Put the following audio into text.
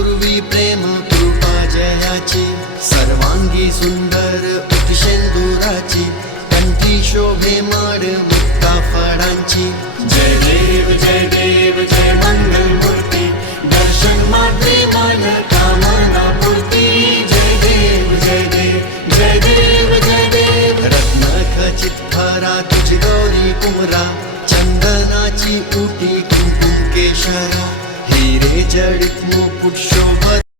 पूर्वी प्रेम कृपा जयाची, सर्वांगी सुंदर उत्शेंदुराची, कंठी शोभे माड मुक्ता फळांची. जय देव जय देव